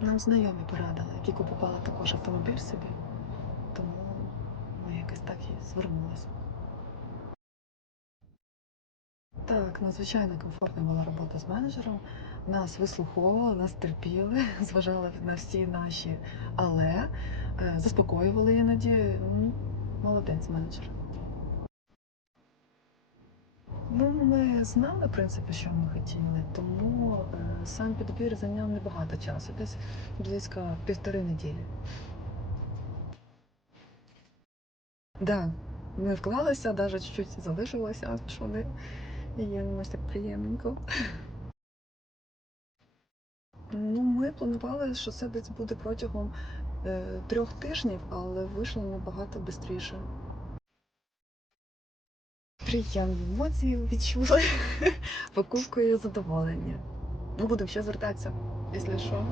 Нам знайомі порадили, які купували також автомобіль собі. Тому ми якось так і звернулися. Так, надзвичайно комфортна була робота з менеджером. Нас вислуховували, нас терпіли, зважали на всі наші але, е, заспокоювали іноді. Молодець менеджер. Ми знали, в принципі, що ми хотіли, тому е, сам підбір зайняв небагато часу, десь близько півтори неділі. Да, ми вклалися, навіть чуть залишилося, що не є ось так приємненько. Ну, ми планували, що це десь буде протягом е, трьох тижнів, але вийшло набагато швидше. Приємні емоції відчули покупкою задоволення. Буду будемо ще звертатися, якщо що.